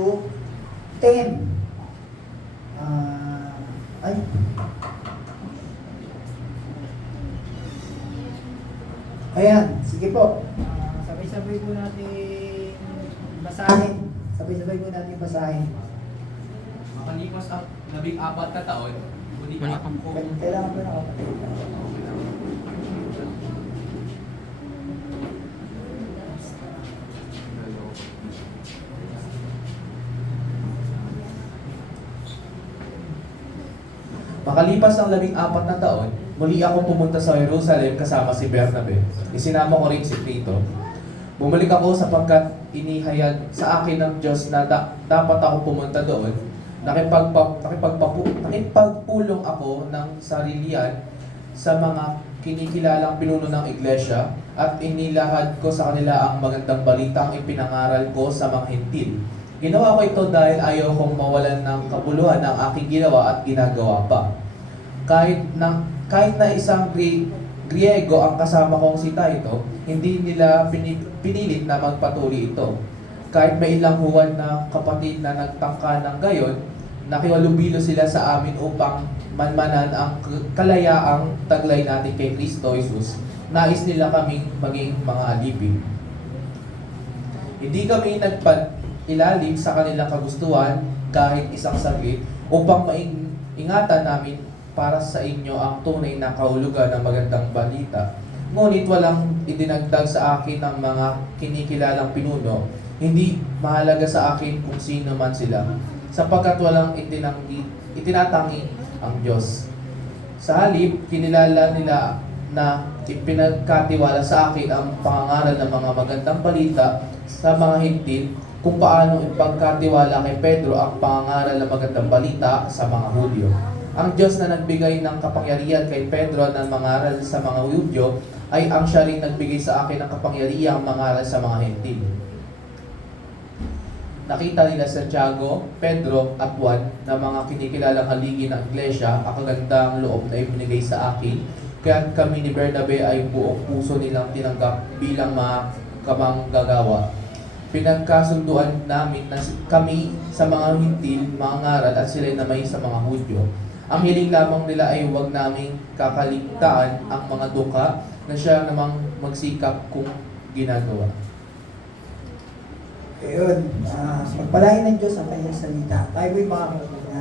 10. Ah, ay. Ayan, sige po. Sabay-sabay po natin basahin. Sabay-sabay po natin basahin. Makalipas ang 14 na taon, muli ako Kailangan po nakapatid. Makalipas ang 14 na taon, muli ako pumunta sa Jerusalem kasama si Bernabe. Isinama ko rin si Tito. Bumalik ako sapagkat inihayag sa akin ng Diyos na dapat ako pumunta doon. Nakipagpulong ako ng sarilian sa mga kinikilalang pinuno ng iglesia at inilahad ko sa kanila ang magandang balitang ipinangaral ko sa mga hintil. Ginawa ko ito dahil ayaw kong mawalan ng kabuluhan ng aking ginawa at ginagawa pa. Kahit na isang Griego ang kasama kong si Tito, hindi nila pinilit na magpatuloy ito. Kahit may ilang huwan na kapatid na nagtangka ng gayon, nakiwalubilo sila sa amin upang manmanan ang kalayaang taglay natin kay Kristo Jesus. Nais nila kaming maging mga alipin. Hindi kami ilalim sa kanilang kagustuhan kahit isang saglit upang ingatan namin para sa inyo ang tunay na kahulugan ng magandang balita. Ngunit walang idinagdag sa akin ng mga kinikilalang pinuno. Hindi mahalaga sa akin kung sino man sila, sapagkat walang itinatangi ang Diyos. Sa halip, kinilala nila na ipinagkatiwala sa akin ang pangangaral ng mga magandang balita sa mga hintil, kung paano ipagkatiwala kay Pedro ang pangangaral ng magandang balita sa mga Hudyo. Ang Diyos na nagbigay ng kapangyarihan kay Pedro ng mangaral sa mga Hudyo ay ang siya rin nagbigay sa akin ng kapangyarihang mangaral sa mga hintil. Nakita nila Santiago, Pedro at Juan na mga kinikilalang haligi ng iglesia ang kagandang loob na ibinigay sa akin, kaya kami ni Bernabe ay buong puso nilang tinanggap bilang mga kamanggagawa. Pinagkasunduan namin na kami sa mga hintil, mga ngaral at sila namay sa mga Hudyo. Ang hiling lamang nila ay huwag naming kakaligtaan ang mga duka na siya namang magsikap kung ginagawa. Ayun, pagpalain ng Diyos ang kanyang salita. Tayo po'y makakaroon na.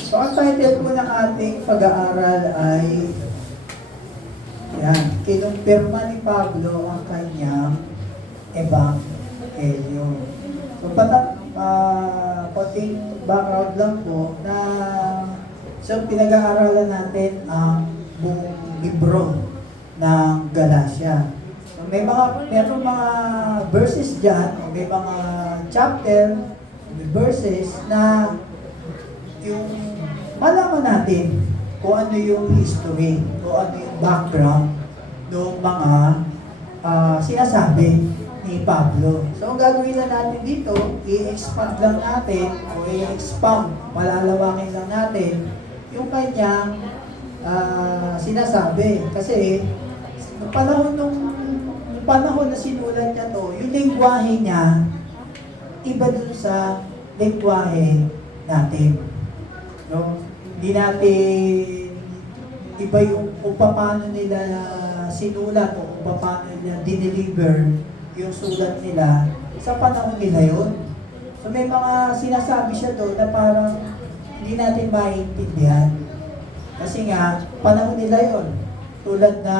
So, ang title po ng ating pag-aaral ay yan, kinumpirma ni Pablo ang kanyang ebanghelyo. So, konting background lang po na pinag-aaralan natin ang buong libro ng Galatia. So, meron mga verses dyan, may mga chapter, may verses na yung malaman natin kung ano yung history, kung ano yung background ng mga sinasabi ni Pablo. So, ang gagawin lang natin dito, i-expand lang natin, o i-expound, palalawangin lang natin yung kanyang sinasabi. Kasi, nung panahon na sinulat niya to, yung lengguwahe niya, iba dun sa lengguwahe natin. No? Hindi natin iba yung kung paano nila sinulat o kung paano nila dineliver yung sulat nila sa panahon nila yun. So may mga sinasabi siya doon na parang hindi natin maintindihan. Kasi nga, panahon nila yun. Tulad na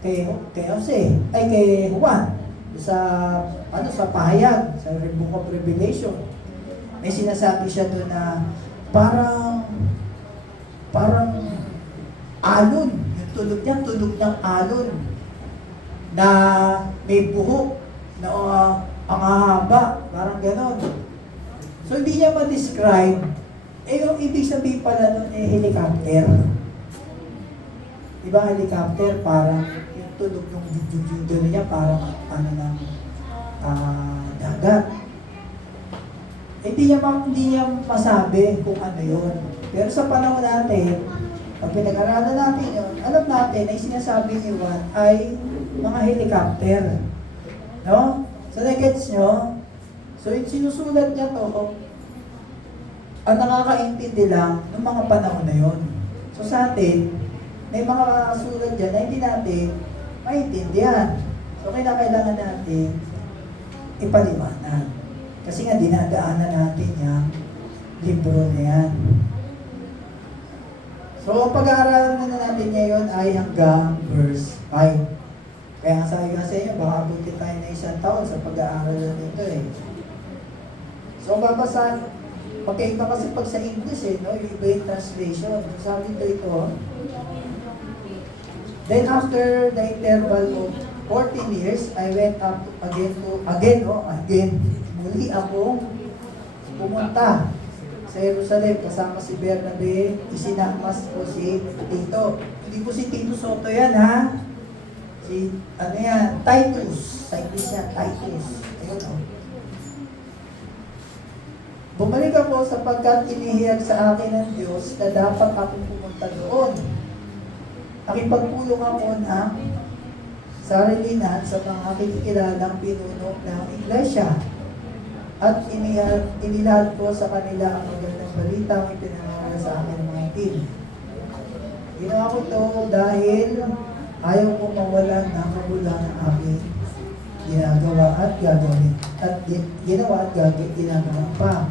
kay Juan, sa pahayag, sa Book of Revelation. May sinasabi siya doon na parang alon. Yung tunog ng alon. Na may buhok, na ang haba, parang ganon. So hindi niya ma-describe, yung ibig sabihin pala nun helicopter. Diba helicopter, parang yung tunog ng video niya, parang ng dagat. Hindi niya masabi kung ano yun. Pero sa panahon natin, pag pinag-aralan natin yun, alam natin na yung sinasabi ni Juan ay mga helicopter. No? So, na-gets nyo? So, yung sinusulat niya to, ang nakakaintindi lang ng mga panahon na yon. So, sa atin, may mga sulat dyan na hindi natin maintindihan. So, kailangan natin ipaliwanag. Kasi nga, dinadaanan natin yung libro na yan. So, pag-aaralan na natin ngayon ay hanggang verse 5. Kaya nga sabi ko sa inyo, baka abutin tayo na 1 taon sa pag-aaral na nito eh. So, babasahin, magkaiba kasi pag sa English eh, no? Yung iba yung translation. So, sabi ito, then after the interval of 14 years, I went up again, muli akong pumunta sa Jerusalem kasama si Bernabe, isinamas ko si Tito. Hindi po si Tito Soto yan, ha? Si, ano yan, Titus. Titus yan, Titus. Ayun, o. Bumalik ako sapagkat inihiyag sa akin ng Diyos na dapat akong pumunta doon. Nakipagpulong ako ng sarilinan sa mga kikilalang pinuno ng iglesia. At inilahad ko sa kanila ang magandang balita ang ipinangaral sa akin ng mga team. Ginawa ko ito dahil ayaw ko mawalan ng kabulang ng aking ginagawa at gagawin. At ginagawa pa.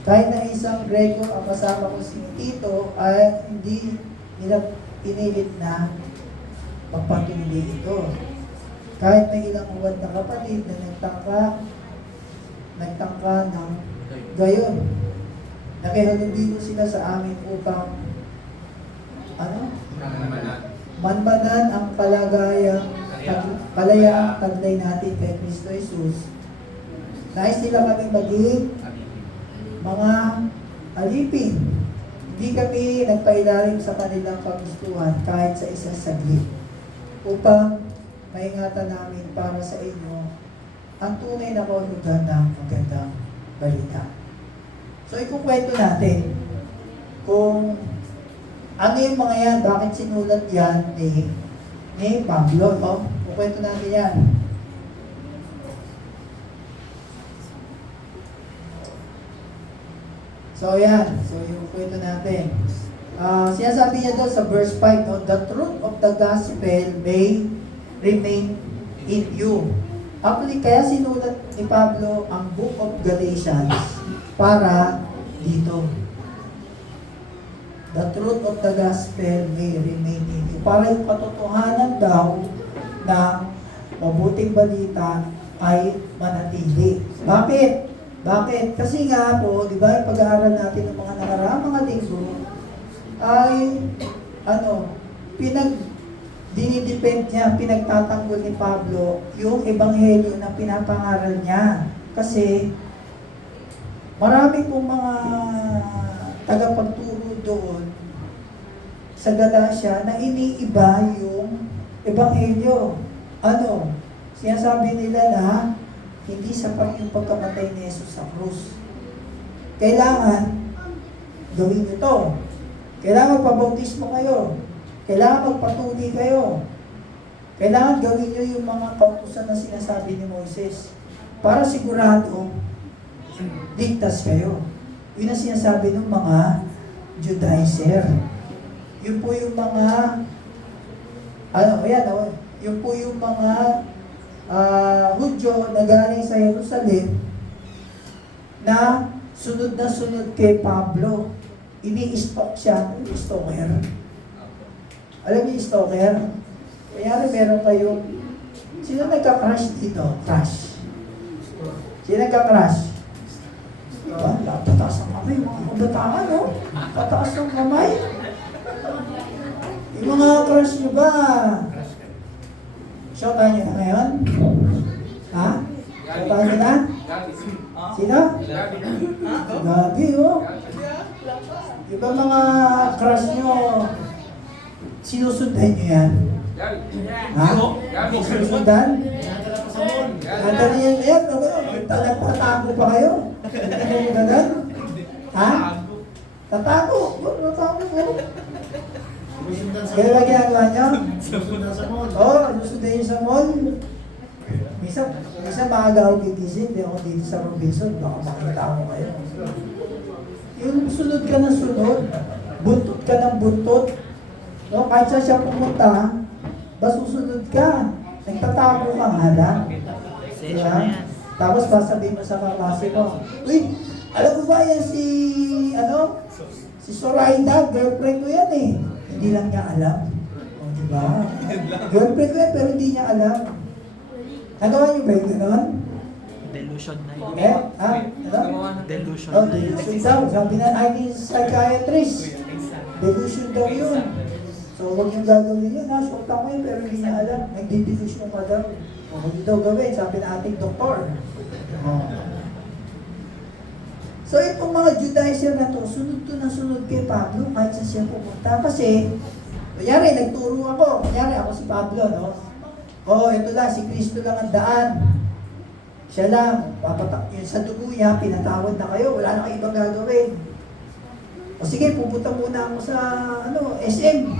Kahit na isang Grego ang kasama ko si Tito ay hindi nila pinilit na magpatuloy ito. Kahit may ilang uwad na kapatid na nagtangka ng gayon. Nakihalubilo sila sa amin upang manmanan ang kalayaang taglay natin kay Kristo Jesus. Nais nila kami maging mga alipin. Hindi kami nagpailalim sa kanilang kagustuhan kahit sa isang saglit upang maingatan namin para sa inyo ang tunay na kahulugan ng magandang balita. So, ikukwento natin kung ano yung mga yan, bakit sinulat yan ni Pablo, no? Kukwento natin yan. So, yan. So, yung kwento natin. Sinasabi niya doon sa verse 5, no? The truth of the gospel may remain in you. Actually, kaya sinulat ni Pablo ang Book of Galatians para dito. The truth of the gospel may remain in you. Para yung katotohanan daw ng mabuting balita ay manatili. Bakit? Bakit? Kasi nga po, di ba, yung pag-aaral natin ng mga nakaraang mga linggo ay, dinidepend niya, pinagtatanggol ni Pablo yung ebanghelyo na pinapangaral niya. Kasi marami pong mga tagapagturo doon sa Galacia na iniiba yung ebanghelyo. Sinasabi nila na hindi sapat yung pagkamatay ni Jesus sa krus. Kailangan gawin nyo to. Kailangan magpabautismo kayo. Kailangan magpatuloy kayo. Kailangan gawin nyo yung mga kautusan na sinasabi ni Moises para sigurado ligtas kayo. Yun ang sinasabi ng mga Judaizer. Yun po yung mga yun po yung mga Hudyo na galing sa Jerusalem na sunod kay Pablo. Ini-stalk siya, stalker. Alam niyo yung stalker? Kaya meron kayong, sino nagka-crush dito? Crush. Sino nagka-crush? Tataas ang kamay, mga kabataan, no? Tataas ang kamay. Yung mga crush nyo ba? Shota nyo na ngayon? Ha? Shota nyo na? Sino? Gabi, oh. Yung ba mga crush nyo, sinusundan nyo yan? Ha? Sinusundan? Nadali yan, nagtatago pa kayo? Ha? Tatago? Tatago? Kaya ba ginagawa nyo? Susundan sa mall. Oo, susundan nyo sa mall. Minsan maaga ako gigising, hindi ako dito sa Robinson, baka makita ako kayo. Yung sunod ka ng sunod, buntot ka ng buntot. No? Kahit saan siya pumunta, susunod ka. Nagtatago ka nga lang. Diba? Tapos sasabihin mo sa kaklase mo, uy, alam mo ba yan si Soraida, girlfriend ko yan eh. Hindi lang niya alam. O, diba? Girlfriend ko yan, pero hindi niya alam. Nagawa niyo ba yung gano'n? Delusion na yun. Eh? Ha? Ano? Delusion Oh, na yun. delusion daw. Sabi na aking psychiatrist. Delusion daw yun. So, huwag yung gagawin yun. Short ako yun, pero hindi niya alam. Nagdi-delusion ka daw. O, huwag daw gawin. Sabi na ating doktor. Oh. So, itong mga Judaizer na to, sunod kay Pablo kahit sa siya pumunta. Kasi, kunyari, nagturo ako. Kunyari, ako si Pablo, no? Ito lang, si Kristo lang ang daan. Siya lang, yun sa dugo niya, pinatawad na kayo, wala na kayo ibang gagawin. O sige, pupunta muna ako sa, SM.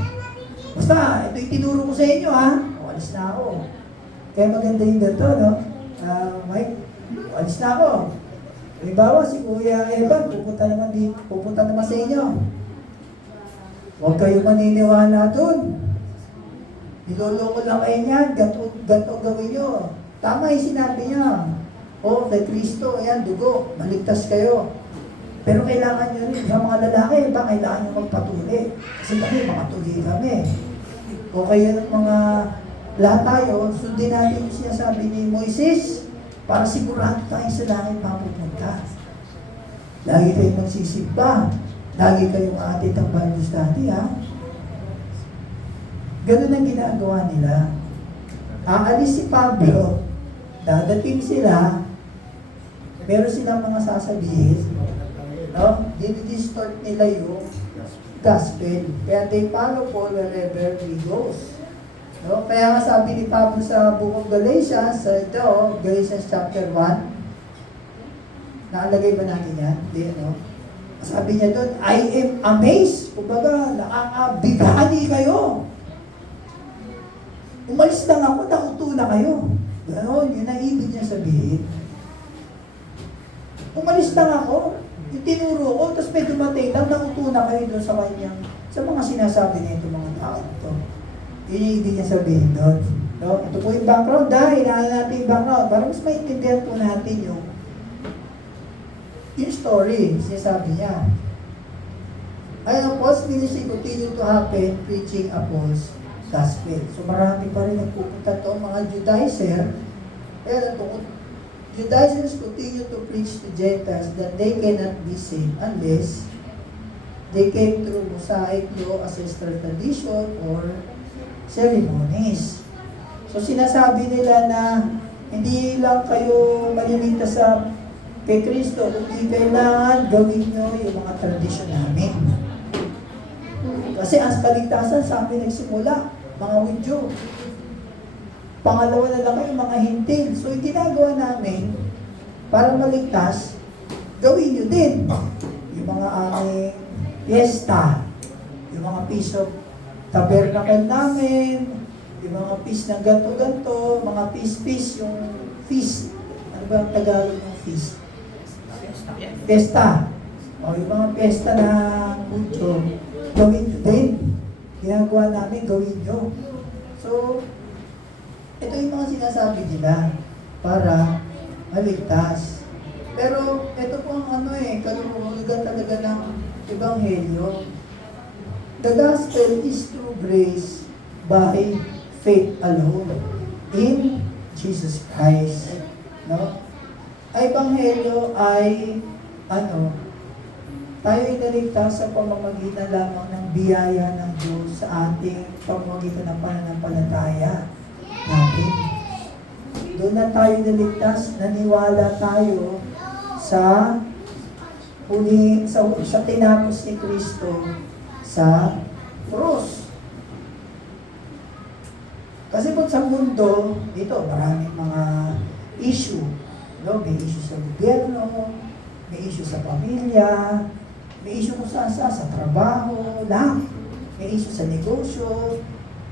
Basta, ito yung tinuro ko sa inyo, ha? Alis na ako. Kaya maganda yung ganito, no? Mike, alis na ako. Halimbawa, si Kuya Evan, pupunta naman sa inyo. Huwag kayong maniniwala dun. Niloloko lang kayo niyan, ganto gawin nyo. Tama yung sinabi niya. Kay Kristo, ayan, dugo, maligtas kayo. Pero kailangan nyo rin, sa mga lalaki, kailangan nyo magpatuli. Kasi kami, mga tuli kami. O kaya ng mga lahat tayo, sundin natin yung sinasabi ni Moises para sigurado tayo sa langit mapupunta. Lagi kayong magsisimba. Lagi kayong atit ang Bible study, ha? Ganun ang ginagawa nila. Aalis si Pablo, dadating sila, meron silang mga sasabihin, no? Dini-distort nila yung gospel. Kaya they follow Paul wherever he goes. No? Kaya nga sabi ni Pablo sa Book of Galatians, Galatians chapter 1, nakalagay ba natin yan? Hindi, no? Sabi niya doon, I am amazed. Kumbaga, nakakabighani kayo. Umalis lang ako, nauto na kayo. Ganon, yun ang ibig niya sabihin. Umalis lang ako, yung tinuro ko, tapos may dumating lang, nauto na kayo doon sa kanyang, sa mga sinasabi niya itong mga tao ito. Yun yung ibig niya sabihin doon. No? Ito po yung background, dahil hinahal natin yung background, para mas maintindihan po natin yung story, sinasabi niya. Ayun, Paul's ministry continue to happen, preaching Paul's gospel. So marami pa rin nagpupunta to, mga Judaizer. Kaya Judaizers continue to preach to Gentiles that they cannot be saved unless they came through Mosaic law, ancestral tradition, or ceremonies. So sinasabi nila na hindi lang kayo maliligtas sa kay Kristo, kundi kailangan gawin nyo yung mga tradisyon namin. Kasi ang kaligtasan sa amin nagsimula, mga Hudyo. Pangalawa na lang kayo, mga Hintil. So, yung ginagawa namin, para maligtas, gawin nyo din. Yung mga aming fiesta, yung mga Feast of Tabernacle namin, yung mga feast ng ganto-ganto, mga feast, yung feast. Ano ba ang Tagalog ng feast? Fiesta. O, yung mga fiesta ng Hudyo, gawin nyo din. Ginagawa namin, gawin nyo. So, ito yung mga sinasabi nila para maligtas. Pero, ito po ang kalulugan talaga ng Ebanghelyo. The gospel is through grace by faith alone in Jesus Christ. No? Ebanghelyo ay tayo inaligtas sa pamamagitan lamang ng biyaya ng Diyos sa ating pamamagitan ng pananampalataya natin. Doon na tayo naligtas, naniwala tayo sa tinapos ni Kristo sa cross. Kasi po sa mundo, dito maraming mga issue. No? May issue sa gobyerno, may issue sa pamilya, may issue kung saan sa trabaho, lahat. May issue sa negosyo.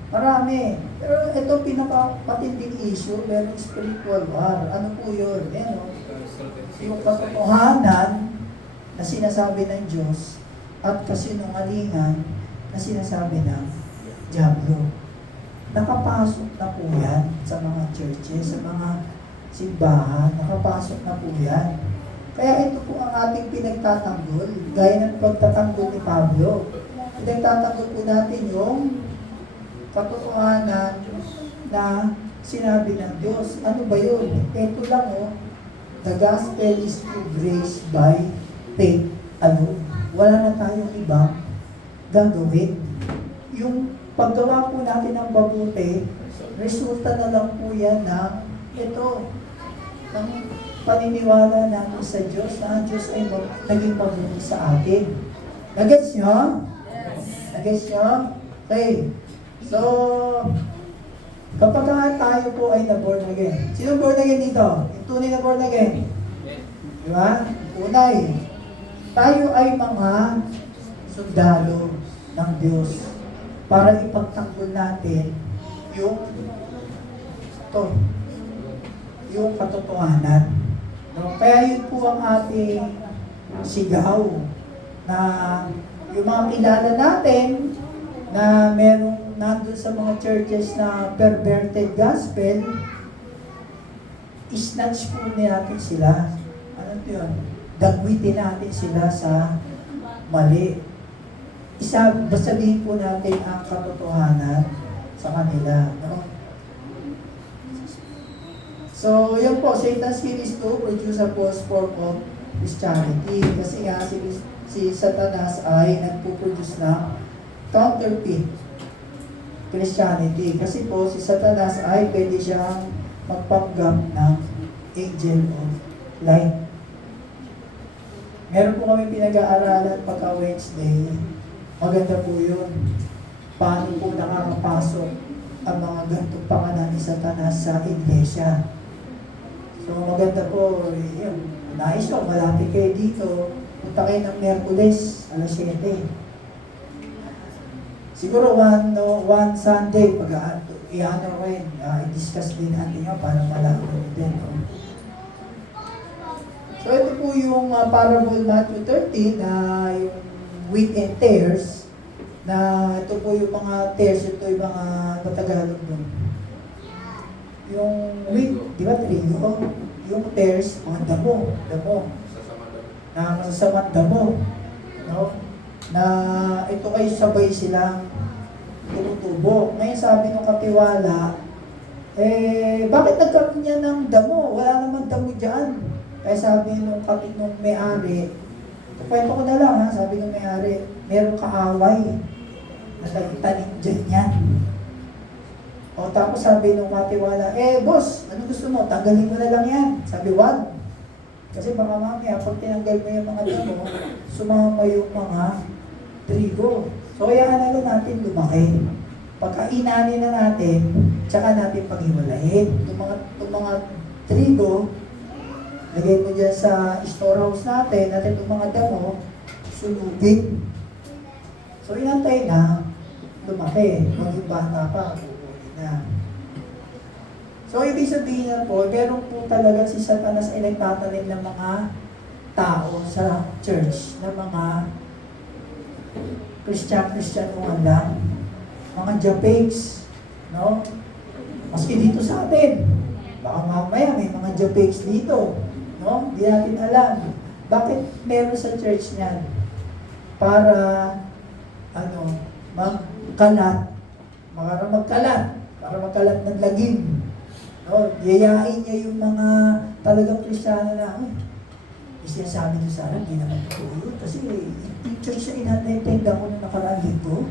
Marami. Pero ito pinaka-patinding issue, meron spiritual war. Ano po yun? Yan, no? Yung katotohanan na sinasabi ng Diyos at kasinungalingan na sinasabi ng Diablo. Nakapasok na po yan sa mga churches, sa mga simbahan. Nakapasok na po yan. Kaya ito po ang ating pinagtatanggol. Gaya ng pagtatanggol ni Pablo. Pinagtatanggol po natin yung katotohanan na sinabi ng Diyos. Ano ba yun? Ito lang the gospel is through grace by faith alone. Wala na tayong ibang gagawin. Yung paggawa po natin ng mabuti, resulta na lang po yan ng ng paniniwala natin sa Diyos na ang Diyos ay naging mabuti sa atin. Nagets nyo? Nagets nyo? Okay. So, kapag tayo po ay na-born again. Sino born again dito? Yung tunay na born again. Di ba? Tunay. Tayo ay mga sundalo ng Diyos para ipagtanggol natin yung katotohanan. No? Kaya yun po ang ating sigaw na yung mga kilala natin na merong nandun sa mga churches na perverted gospel, snatch po natin sila. Ano yun? Dagwitin natin sila sa mali. Sabihin po natin ang katotohanan sa kanila. No? So, yun po, Satan's skill is to produce a false form of Christianity. Kasi nga, si Satanas ay nagpo-produce ng counterfeit Christianity. Kasi po, si Satanas ay pwede siyang magpanggap ng angel of light. Meron po kami pinag-aaralan pagka Wednesday. Maganda po yun. Paano po nakakapasok ang mga gantong pangalan ni Satanas sa iglesia. So maganda po, yun. Nais ko, malapit kayo dito. Punta kayo ng Miyerkules, alas 7. Siguro one Sunday, pag i-ano rin, i-discuss din natin yun para malaman din. No? So ito po yung parable Matthew 13 na yung wheat and tares, na ito po yung mga tares, ito yung mga Tagalog nun. Yung wheat, di ba trigo? Yung tares, mga damo, na masasamang damo. No? Na ito ay sabay silang tumutubo. Ngayon sabi ng katiwala, bakit nagkaroon niya ng damo? Wala naman damo dyan. Kaya sabi nung may-ari, kwento ko na lang ha, sabi nung may-ari, meron kaaway na nagtanim dyan yan. O tapos sabi nung katiwala, boss, ano gusto mo? Tanggalin mo na lang yan. Sabi, wag. Kasi baka mamaya, pag tinanggal mo yung mga damo, sumama yung mga trigo. So, hayaan na lang natin lumaki. Pagkainanin na natin, tsaka natin paghiwalayin. Itong mga trigo, lagay mo dyan sa storehouse natin, at itong mga damo, sunugin. So, inantay na, lumaki. Maging bata pa, kukunin na. So, ibig sabihin na po, meron po talaga si Satanas ay nagtatanim ng mga tao sa church, ng mga Christian lang, mga Japegs, no? Maski dito sa atin, baka mamaya may mga Japegs dito, no? Di natin alam. Bakit meron sa church niyan? Para, magkalat, para magkalat ng lagim. No? Yayain niya yung mga talagang Kristiyano na, sinasabi niyo sa akin, hindi naman totoo yun. Kasi yung church na inattend ako na nakaraan dito.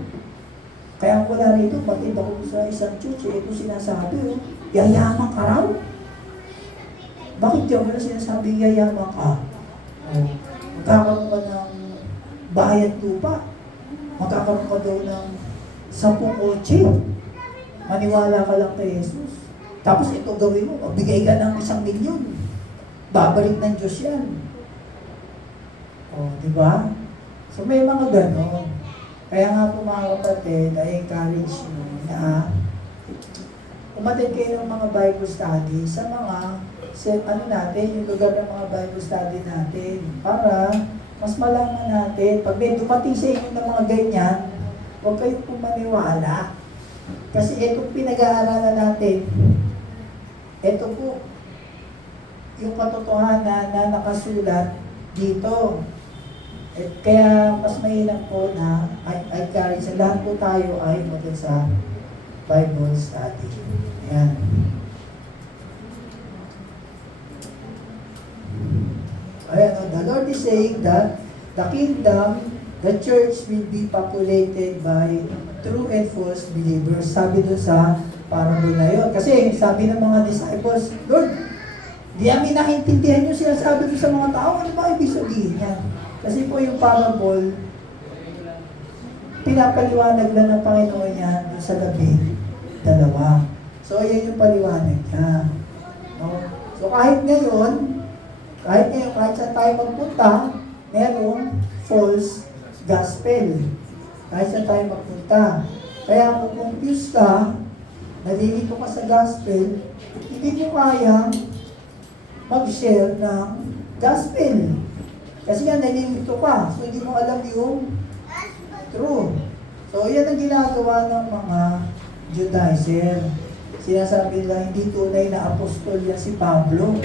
Kaya ako wala rito, pag-attend ako sa isang church, ito sinasabi, yayaman ka raw? Bakit diyan wala sinasabing yayaman ka? Magkakaroon ka ng bahay at lupa. Magkakaroon ka daw ng 10 kotse. Maniwala ka lang kay Jesus. Tapos ito gawin mo, magbigay ka ng 1 milyon. Babalik ng Diyos yan. O, di ba? So may mga ganon. Kaya nga po mga kapatid, I encourage you na umatid kayo ng mga Bible study sa mga ano natin, yung lugar ng mga Bible study natin para mas malaman natin. Pag may dumating sa inyo ng mga ganyan, huwag kayong pumaniwala. Kasi itong pinag-aaralan natin, ito po, yung katotohanan na nakasulat dito. At kaya mas mainam po na I carry sa lahat po tayo ay umatid sa Bible study. Ayan. Ayan, the Lord is saying that the kingdom, the church will be populated by true and false believers. Sabi doon sa parable na yun. Kasi sabi ng mga disciples, Lord, di amin naintindihan yung sinasabi ko sa mga tao. Ano ba ibig sabihin yan? Kasi po yung parable, pinapaliwanag lang ng Panginoon niya doon sa 12. So, yan yung paliwanag niya. No? So, kahit saan tayo magpunta, merong false gospel. Kahit saan tayo magpunta. Kaya kung confused ka, nalilito ka sa gospel, hindi mo kaya mag-share ng gospel. Kasi nga, nalilito ka. So, hindi mo alam yung true. So, yan ang ginagawa ng mga Judaizer. Sinasabi nila, hindi tunay na apostol yan si Pablo.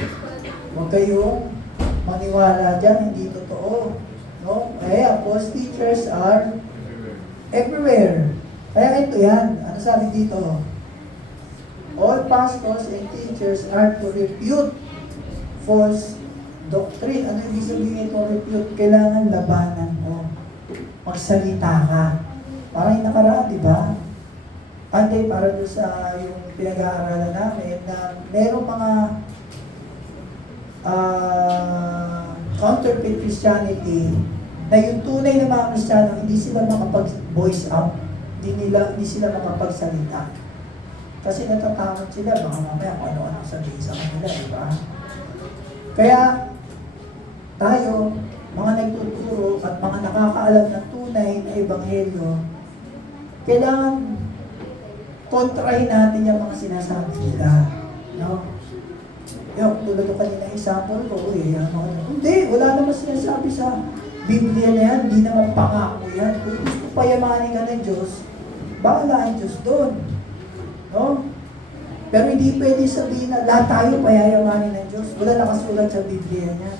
Huwag kayong maniwala dyan, hindi totoo. No? Kaya, false teachers are everywhere. Kaya ito yan. Ano sabi dito? All pastors and teachers are to refute false doctrine. Ano ibig sabihin ito? Refute. Kailangan labanan mo. Magsalita ka. Parang yung nakaraan, di ba? Ande, para doon sa yung pinag-aaralan namin na merong mga counterfeit Christianity na yung tunay na mga Kristiyano, hindi sila makapag-voice up. Hindi sila makapagsalita. Kasi natatakot sila, baka mamaya kung ano-ano sabihin sa kanila, di ba? Kaya, tayo, mga nagtuturo at mga nakakaalam ng tunay na ebanghelyo, kailangan kontrahin natin yung mga sinasabi nila. No? Yung tulad ko kanina example ko, hindi, wala naman sinasabi sa Biblia na yan, hindi naman pangako yan. Kung gusto payamanin ka ng Diyos, bahala ang Diyos doon. No? Pero hindi pwede sabihin na lahat tayo payayamanin ng Diyos. Wala nakasulat sa Biblia niyan.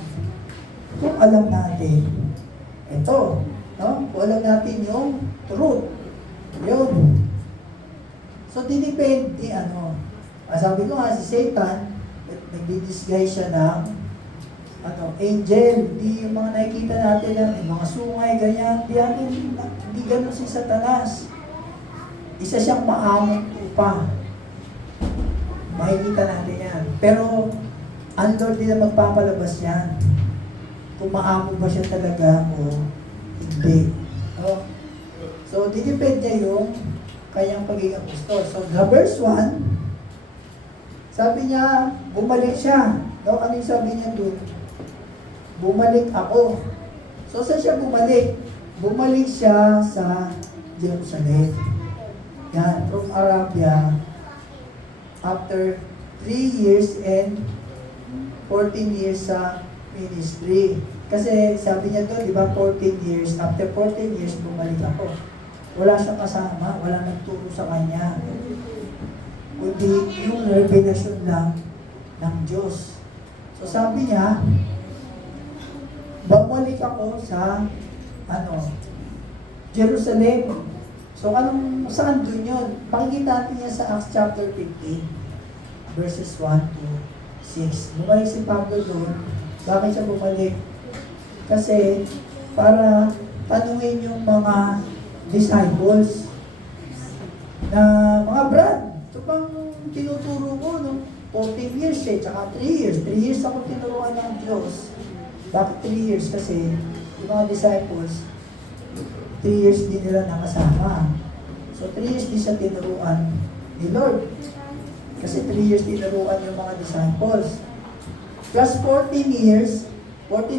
Kung alam natin, ito, no? Kung alam natin yung truth, yun. So, dinipende, sabi ko nga, si Satan, nagdi-disguise siya ng, angel, di yung mga nakikita natin ng mga sungay, ganyan, hindi ganun si Satanas. Isa siyang maamong tupa. Makikita natin yan. Pero, ang Lord din na magpapalabas yan. Kung maamo ba siya talaga o hindi. No? So, dinipend niya yung kanyang pagiging apostol. So, the verse 1, sabi niya, bumalik siya. No? Ano yung sabi niya doon? Bumalik ako. So, saan siya bumalik? Bumalik siya sa Jerusalem. Yan, from Arabia, after 3 years and 14 years sa ministry. Kasi sabi niya doon, di ba, 14 years. After 14 years, bumalik ako. Wala siyang kasama, wala nagturo sa kanya. Kundi yung revelation lang ng Diyos. So sabi niya, bumalik ako sa, Jerusalem. So saan doon yun? Pakikita natin niya sa Acts chapter 15, verses 1 to 6. Bumalik si Pablo doon. Bakit siya bumalik? Kasi para tanungin yung mga disciples na mga brad, ito bang tinuturo ko, no? 14 years tsaka 3 years. 3 years ako tinuruan ng Diyos. Bakit 3 years? Kasi yung mga disciples, 3 years din nila nakasama. So 3 years din siya tinuruan ni Lord. Kasi 3 years tinuruan yung mga disciples. Plus 14 years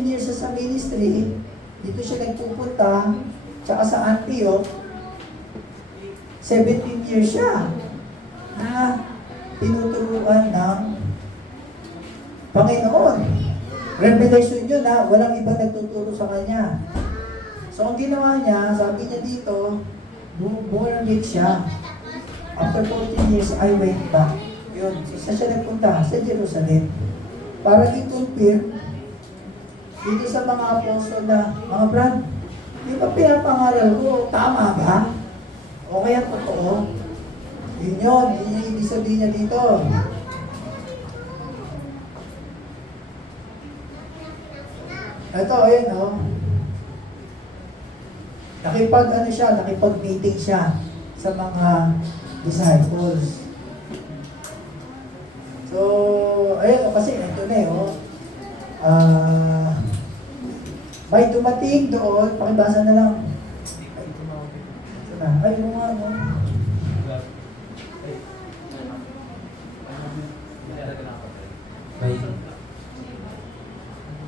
siya sa ministry, dito siya nagpupunta tsaka sa Antioch, 17 years siya na tinuturuan ng Panginoon. Revelation yun na walang ibang nagtuturo sa kanya. So ang ginawa niya, sabi niya dito, born again siya. After 14 years, I went back. Yun, isa siya nagpunta sa Jerusalem para i-confirm dito sa mga apostol na, mga brad, di ba pinapangaral ko, tama ba? O kaya totoo? Yun yun yung ibig sabihin niya dito. Ito, ayun o. Nakipag-meeting siya sa mga disciples. So, ayun o, kasi ito na may dumating doon, pakibasa na lang. Ito na, ay, yung ano.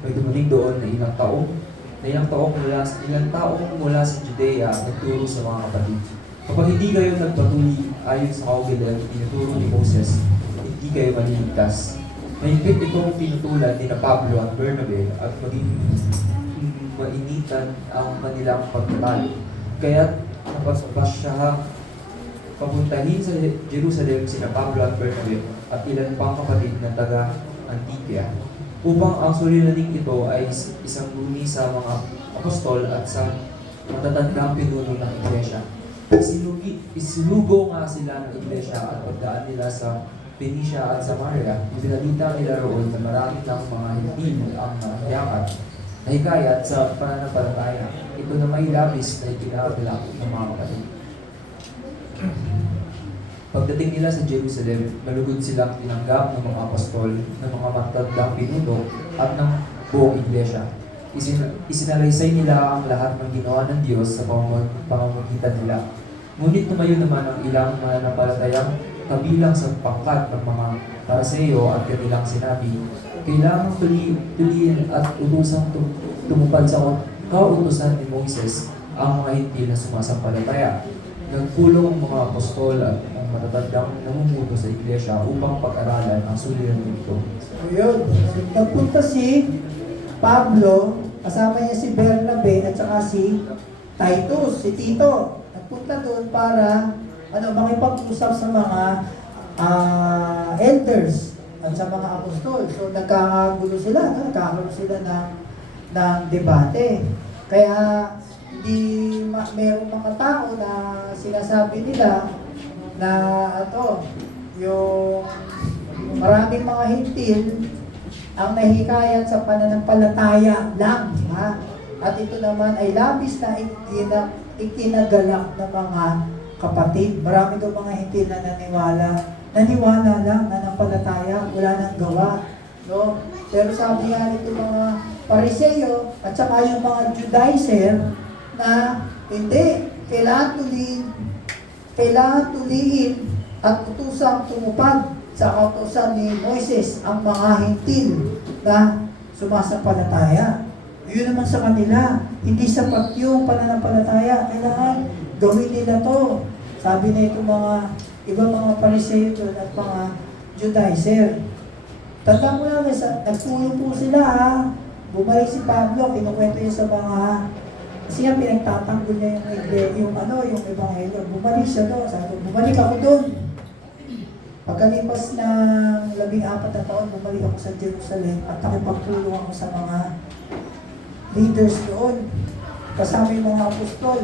May dumating doon na ilang taong mula sa Judea nagturo sa mga kapatid. Kapag hindi kayo nagpatuloy ayon sa kaugalan tinuturo ni Moses, hindi kayo maliligtas. Mahigpit itong tinutulan ni na Pablo at Bernabe at maging mainitan ang kanilang pagtatalo. Kaya napasyahang papuntahin sa Jerusalem sina Pablo at Bernabe at ilan pang kapatid na taga Antioquia upang ang suliraning ito ay isang luni sa mga apostol at sa matatandang pinuno ng iglesia. Isinugo nga sila ng iglesia at pagdaan nila sa Phoenicia at Samaria, ibinalita nila roon na marami ng mga hindi ang nahikayat sa pananampalataya. Ito na may labis na ikinakagalak ng mga kapatid. Pagdating nila sa Jerusalem, malugod silang tinanggap ng mga apostol, ng mga matandang pinuno at ng buong iglesia. Isinalaysay nila ang lahat ng ginawa ng Diyos sa pamamagitan nila. Ngunit tumayo naman ang ilang mananampalatayang kabilang sa pangkat ng mga Pariseo at kanilang sinabi, kailangan tuliin at utusang tumupad sa kautusan ni Moises ang mga hindi na sumasampalataya. Nagpulong ang mga apostol at ang matatandang namumuno sa iglesia upang pag-aralan ang suliraning ito. So yun, nagpunta si Pablo, kasama niya si Bernabe at saka si Titus, si Tito. Nagpunta doon para makipag-usap sa mga elders at sa mga apostol. So nagkakagulo sila, nagkakaroon sila ng debate. Kaya mayroong mga tao na sinasabi nila na yung maraming mga hintil ang nahikayat sa pananampalataya lang. Ha? At ito naman ay labis na ikinagalak ng mga kapatid. Marami daw mga hintil na naniwala lang, nanampalataya, wala nang gawa. No? Pero sabi nga nito mga Pariseo at saka yung mga Judaizer na hindi, kailangan tuliin at utusang tumupad sa kautusan ni Moises ang mga hintil na sumasampalataya. Yun naman sa kanila, hindi sapat yung pananampalataya. Kailangan gawin nila to. Sabi na itong mga ibang mga Pariseo doon at mga Judaizer. Tanda mo lang, nagpulong po sila ha. Bumalik si Pablo, kinukwento niya sa mga kasi nga pinagtatanggol niya yung ebanghelyo. Bumalik siya doon. Sabi, bumalik ako doon. Pagkalipas ng 14 na taon, bumalik ako sa Jerusalem at nakipagtulong ako sa mga leaders doon. Kasama yung mga apostol.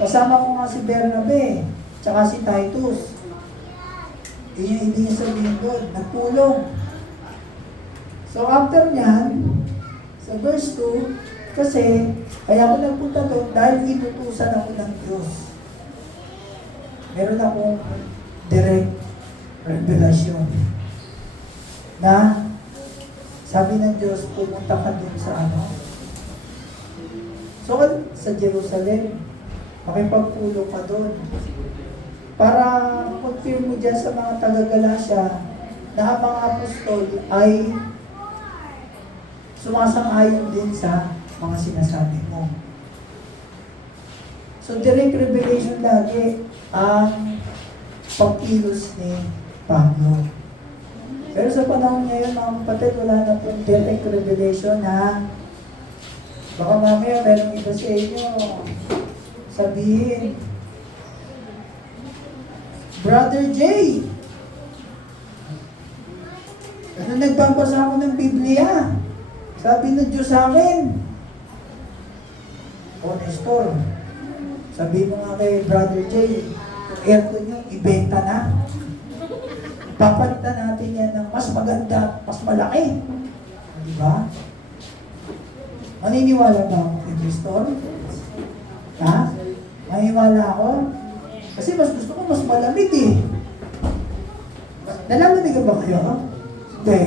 Kasama ko nga si Bernabe, tsaka si Titus. Hindi niya sabihin doon, nagpulong. So after niyan, sa verse 2, kasi, kaya ako nagpunta doon dahil inutusan ako ng Diyos. Meron akong direct revelation na sabi ng Diyos, pumunta ka doon sa sa Jerusalem, makipagpulong ka doon. Para confirm mo dyan sa mga taga-Galacia na ang mga apostol ay sumasang-ayon din sa mga sinasabi mo. So direct revelation lagi ang pagkilos ni Pablo. Pero sa panahon ngayon, mga kapatid, wala na pong direct revelation na baka mamaya meron iba sa inyo sabihin, Brother Jay, nung nagbabasa ako ng Biblia, sabi ng Diyos sa akin, o Nestor, sabi mo nga kay Brother Jay, yung aircon nyo, ibenta na. Papalitan natin yan ng mas maganda, mas malaki. Di ba? Maniniwala ba ako kay Nestor? Ha? Maniniwala ako? Kasi mas gusto ko mas malamig eh. Nalamig ka ba kayo? Hindi.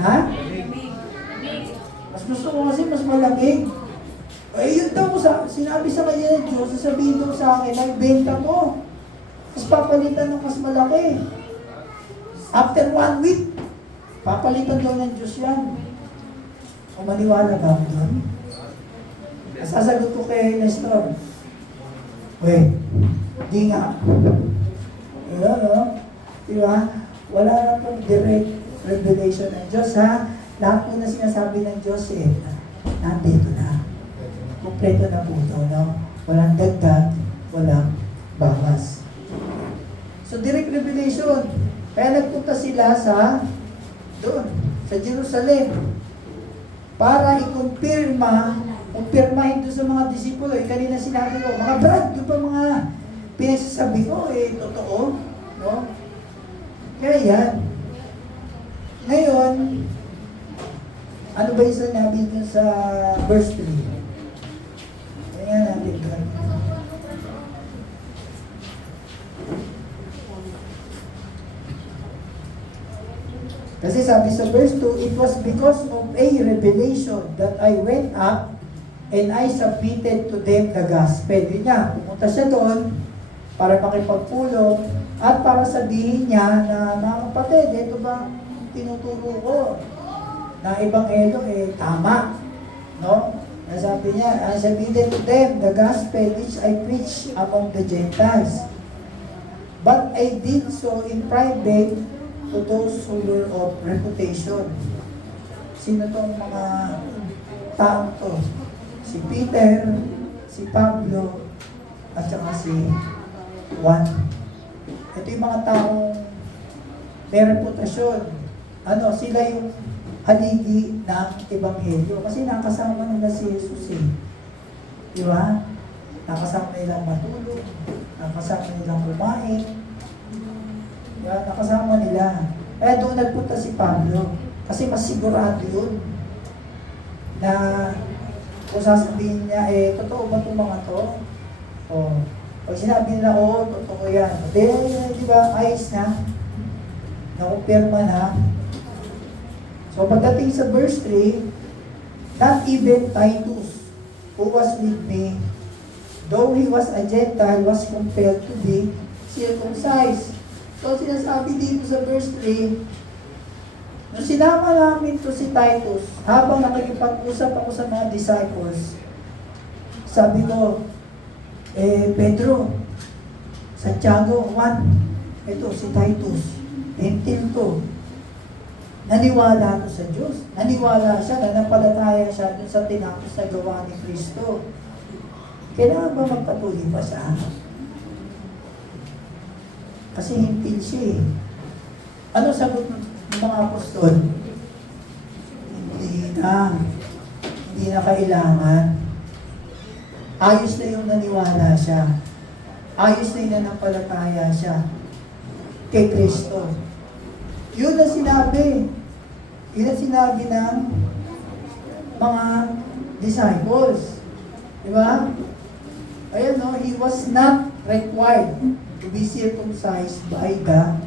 Ha? Mas gusto ko kasi mas malamig. Eh yun daw, sinabi sa kanya ng Diyos, sasabihin daw sa akin, ay benta mo. Tapos papalitan ng mas malaki. After 1 week, papalitan daw ng Diyos yan. O maniwala ba ako doon? Sasagot ko kay Nestor, di nga. Ayan, no? Diba? Wala na pong direct revelation ng Diyos, ha? Lahat po na sinasabi ng Diyos, nandito na. Kompleto na po ito, no? Walang dagdag, walang bawas. So, direct revelation. Kaya nagpunta sila doon, sa Jerusalem, para kumpirmahin doon sa mga disipulo. Kanina sinabi ko, mga brad, doon pa mga pinagsasabi ko, totoo, no? Kaya yan. Ngayon, ano ba yung sinabi dun sa verse 3? Kaya natin doon. Kasi sabi sa verse 2, it was because of a revelation that I went up and I submitted to them the gospel. Yun nga, pumunta siya doon para makipagpulong at para sabihin niya na mga kapatid, ito ba tinuturo ko na ebanghelyo tama. No? Sabi niya, I submitted to them the gospel which I preach among the Gentiles. But I did so in private to those who were of reputation. Sino tong mga taong to? Si Peter, si Pablo, at saka si Juan. Ito yung mga taong may reputasyon. Sila yung haligi ng ebanghelyo. Kasi nakasama nila si Jesus Di ba? Nakasama nilang matulog, nakasama nilang kumain, nakasama nila. Kaya doon nagpunta si Pablo. Kasi mas sigurado yun na kung sasabihin niya, totoo ba itong mga to? Pag sinabi nila, totoo yan. Di ba, ayos na. Nakumpirma na. So, pagdating sa verse 3, not even Titus, who was with me, though he was a Gentile, was compelled to be circumcised. So, sinasabi dito sa verse 3, nung sinama namin to si Titus, habang nakikipag-usap ako sa mga disciples, sabi ko, Pedro, Santiago, Juan, ito si Titus, Gentil to. Naniwala to sa Diyos. Naniwala siya, nanampalataya siya dun sa tinapos na gawa ni Kristo. Kailangan ba magpatuloy pa siya? Kasi hintil siya Ano sagot ng mga apostol? Hindi na kailangan. Ayos na yung naniwala siya. Ayos na yung nanampalataya siya kay Kristo. Yun ang sinabi. Yun ang sinabi ng mga disciples. Di ba? Ayan he was not required to be circumcised by the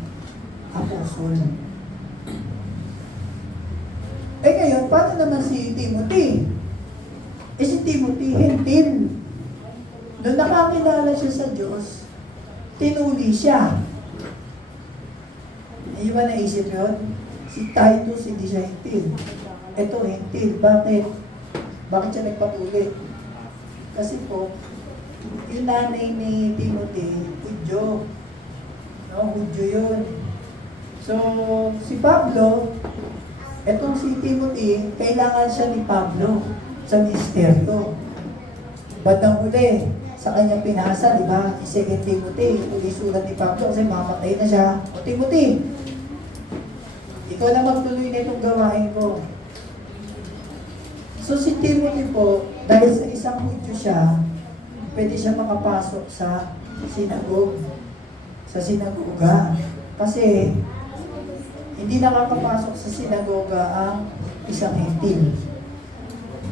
apostle. Ngayon, paano naman si Timothy? Si Timothy, hentil. Nung nakakilala siya sa Diyos, tinuli siya. Hindi ba naisip yun? Si Titus, hindi siya hentil. Ito, hentil. Bakit? Bakit siya nagpatuli? Kasi po, yung nanay ni Timothy, Hudyo. No, Hudyo yun. So, si Pablo, etong si Timothy, kailangan siya ni Pablo sa ministeryo. Bandang huli, sa kanyang pinasa, di ba? Si 2 Timothy, uli sulat ni Pablo kasi mamatay na siya. O Timothy, ikaw na magtuloy na itong gawain ko. So si Timothy po, dahil sa isang Hudyo siya, pwede siya makapasok sa sinagoga. Kasi hindi nakakapasok sa sinagoga ang isang Hentil.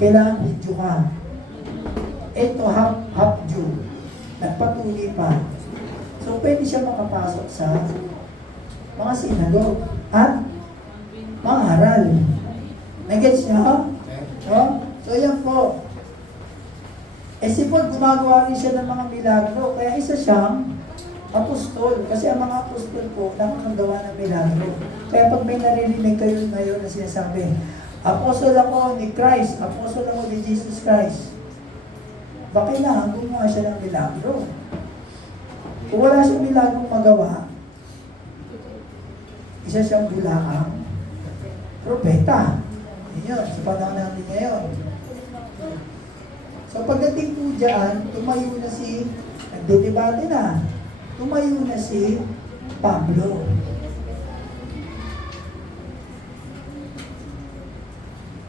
Kailangan Hudyo ka. Ito, half Jew. Nagpatuloy pa. So, pwede siya makapasok sa mga sinagog at mga haral. Nag-gets niyo? No? So, yan po. Si Paul, gumagawa rin siya ng mga milagro. Kaya isa siyang apostol. Kasi ang mga apostol po, nakakagawa ng milagro. Kaya pag may narinig kayo ngayon na sinasabi, apostol ako ni Christ, apostol ako ni Jesus Christ. Bakit kailangan gumawa siya ng milagro? Kung wala siyang milagrong magawa, isa siyang bulaang propeta. Yun, sa panahon natin ngayon. So pagdating po dyan, tumayo na nagdedebate na, tumayo na si Pablo.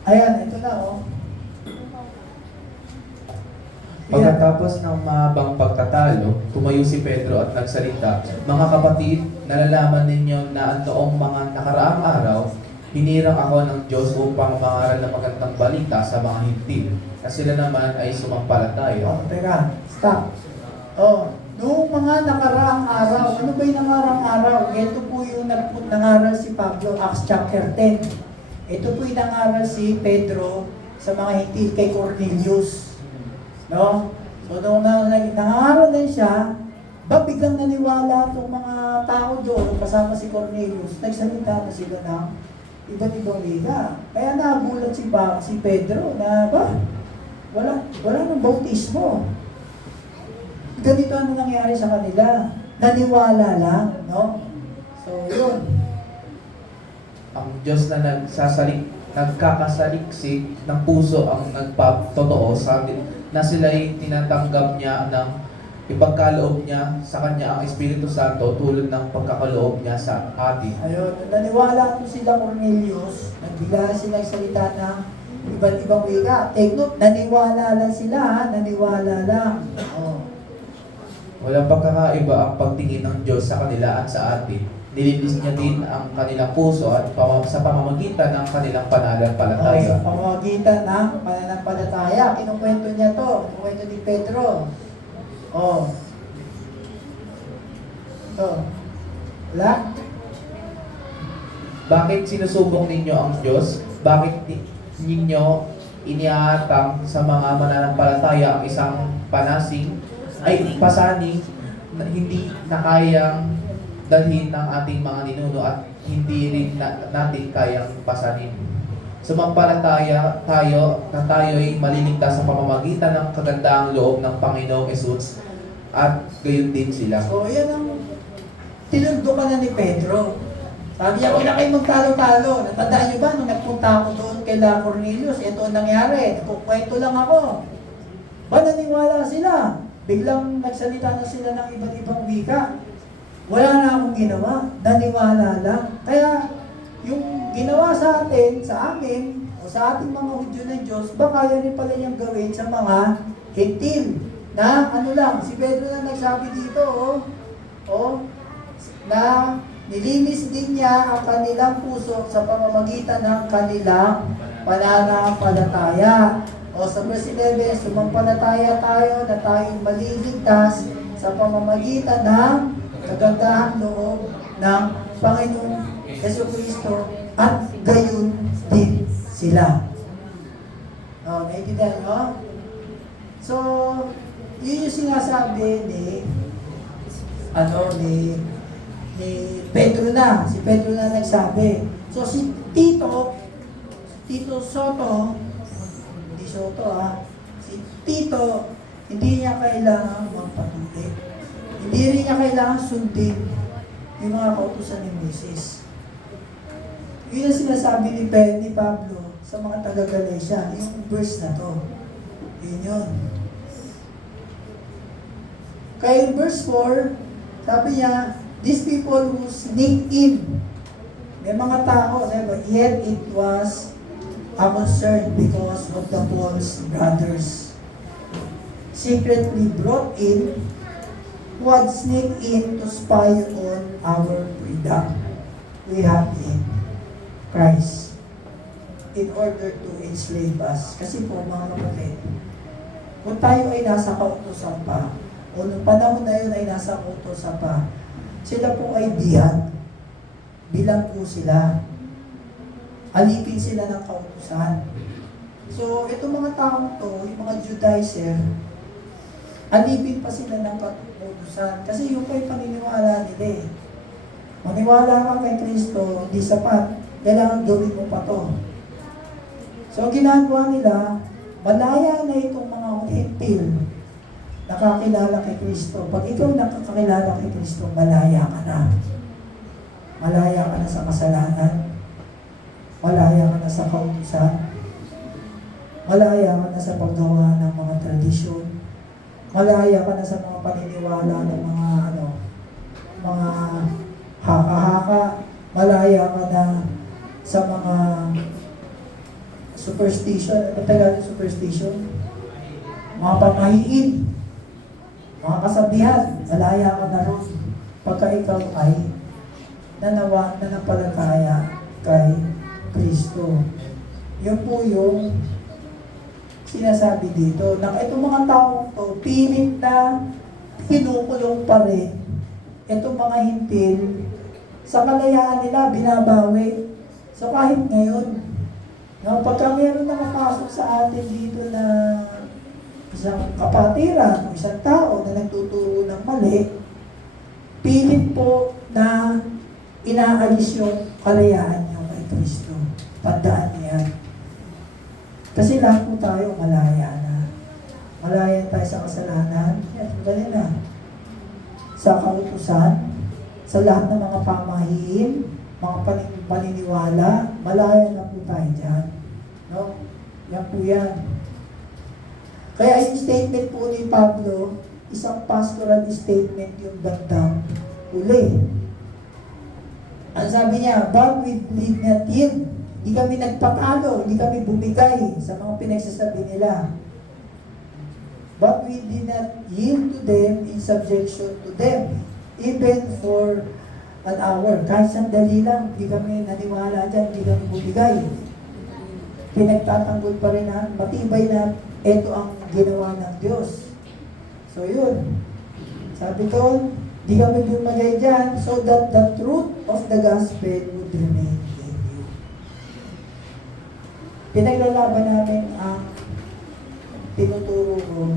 Ayan, ito na oh. Pagkatapos ng mahabang pagtatalo, tumayo si Pedro at nagsalita, "Mga kapatid, nalalaman ninyo na noong mga nakaraang araw, hinirang ako ng Diyos upang mangaral ng magandang balita sa mga hintil, na sila naman ay sumampalataya." Oh, teka, stop. Oh, noong mga nakaraang araw, ano ba yung nakaraang araw? Ito po yung nangaral si Pablo, Acts chapter 10. Ito po yung nangaral si Pedro sa mga hintil kay Cornelius. No? So, nung nangaral na siya, biglang naniwala itong mga tao doon, kasama si Cornelius, nagsalita na sila ng iba't ibang liga. Kaya nagulat si Pedro na wala nang bautismo. Ganito ang nangyari sa kanila. Naniwala lang, no? So, yun. Ang Diyos na nagkakasaliksik ng puso ang nagpatotoo sa atin, na sila'y tinatanggap niya ng ipagkaloob niya sa Kanya ang Espiritu Santo tulad ng pagkakaloob niya sa atin. Ayun, naniwala po sila Cornelius, nagbigla sila salita ng iba't ibang wika. Take note, naniwala lang sila, ha? Naniwala lang. Oh. Walang pagkakaiba ang pagtingin ng Diyos sa kanila at sa atin. Nilinis niya din ang kanilang puso at sa pamamagitan ng kanilang pananampalataya. Sa pamamagitan ng pananampalataya. Kinukwento niya to. Kinukwento ni Pedro. Oh. Ito. Wala? Bakit sinusubok ninyo ang Diyos? Bakit ninyo iniatang sa mga mananampalataya ang isang pasaning na hindi na kayang dalhin ng ating mga ninuno at hindi rin natin kayang pasanin. Sumampalataya tayo na tayo'y maliligtas sa pamamagitan ng kagandahang loob ng Panginoong Hesus at gayon din sila. So, yan ang tinuldukan na ni Pedro. Sabi niya, huwag na kayo magtalo-talo. Natandaan niyo ba, nung nagpunta ako doon kay Cornelius, ito ang nangyari. Nagkukwento lang ako. Naniwala sila. Biglang nagsalita na sila ng iba't ibang wika. Wala na akong ginawa. Naniwala lang. Kaya, yung ginawa sa atin, sa amin, o sa ating mga Hudyo ng Diyos, kaya rin pala niyang gawin sa mga Hentil. Na, ano lang, si Pedro na nagsabi dito, na nilinis din niya ang kanilang puso sa pamamagitan ng kanilang pananampalataya. O sa verse 11, sumampalataya tayo na tayong maliligtas sa pamamagitan ng kagandahang loob ng Panginoong Jesucristo at gayon din sila. Naiintindihan nyo? So, yun yung sinasabi ni Pedro na. Si Pedro na nagsabi. So, si Tito Soto, si Tito, Hindi niya kailangan magpatuloy. Hindi rin niya kailangan sundin yung mga kautusan ni Moses. Yun ang sinasabi ni Pablo sa mga taga-Galatia, yung verse na to. Yun yun. Kaya in verse 4, sabi niya, these people who sneak in, may mga tao, sabi, yet it was a concern because of the false brothers secretly brought in, who had sneaked in to spy on our freedom we have in Christ in order to enslave us. Kasi po mga kapatid, kung tayo ay nasa kautusan pa, o nung panahon na yun ay nasa kautusan pa, sila po ay bilang po sila. Alipin sila ng kautusan. So, itong mga taong to, yung mga Judaizer, alipin pa sila ng kautusan. Kasi yung pa yung paniniwala nila eh. Maniwala ka kay Kristo, hindi sapat. Kailangan gawin mo pa to. So, ginagawa nila, malaya na itong mga hentil nakakilala kay Kristo. Pag ikaw nakakilala kay Kristo, malaya ka na. Malaya ka na sa kasalanan. Malaya ka na sa kautusan. Malaya ka na sa paggawa ng mga tradisyon. Malaya ka na sa mga paniniwala ng mga haka-haka. Malaya ka na sa mga superstition. Ano talaga superstition? Mga pamahiin. Mga kasabihan. Malaya ka na ron. Pagka ikaw ay nanampalataya kay Kristo. Yun po yung sinasabi dito. Na itong mga taong to, pilit na kinukulong pa rin itong mga hintil sa kalayaan nila, binabawi. So kahit ngayon, pagka meron nakapasok sa atin dito na isang kapatiran o isang tao na nagtuturo ng mali, pilit po na inaalis yung kalayaan niyo kay Kristo. Tandaan niya. Kasi lahat po tayo malaya na. Malaya tayo sa kasalanan. Yan, magaling na. Sa kautusan, sa lahat ng mga pamahiin, mga paniniwala, malaya na po tayo dyan. No? Yan po yan. Kaya yung statement po ni Pablo, isang pastoral statement yung bandang uli. Ang sabi niya, but we did not yield. Hindi kami nagpatalo, hindi kami bumigay sa mga pinagsasabi nila. But we did not yield to them in subjection to them, even for an hour. Kahit sandali lang, hindi kami naniwala dyan, hindi kami bumigay. Pinagtatanggol pa rin na, matibay na, ito ang ginawa ng Diyos. So yun, sabi ko, di kami bumagay dyan so that the truth of the gospel would remain in you. Pinaglalaban namin ang tinuturo ko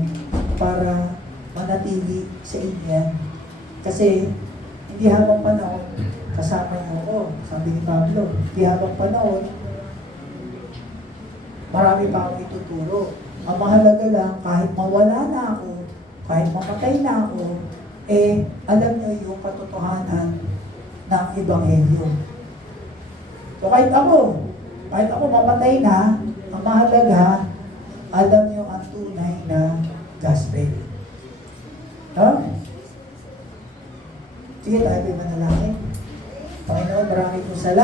para manatili sa inyo. Kasi hindi habang panahon kasama niyo ako, sabi ni Pablo. Hindi habang panahon marami pa akong ituturo. Ang mahalaga lang, kahit mawala na ako, kahit mamatay na ako, alam niyo yung katotohanan ng Ebanghelyo. So kahit ako mamatay na, ang mahalaga, alam niyo ang tunay na gospel. No? Sige, tayo ay manalangin. Panginoon, marami po salamat.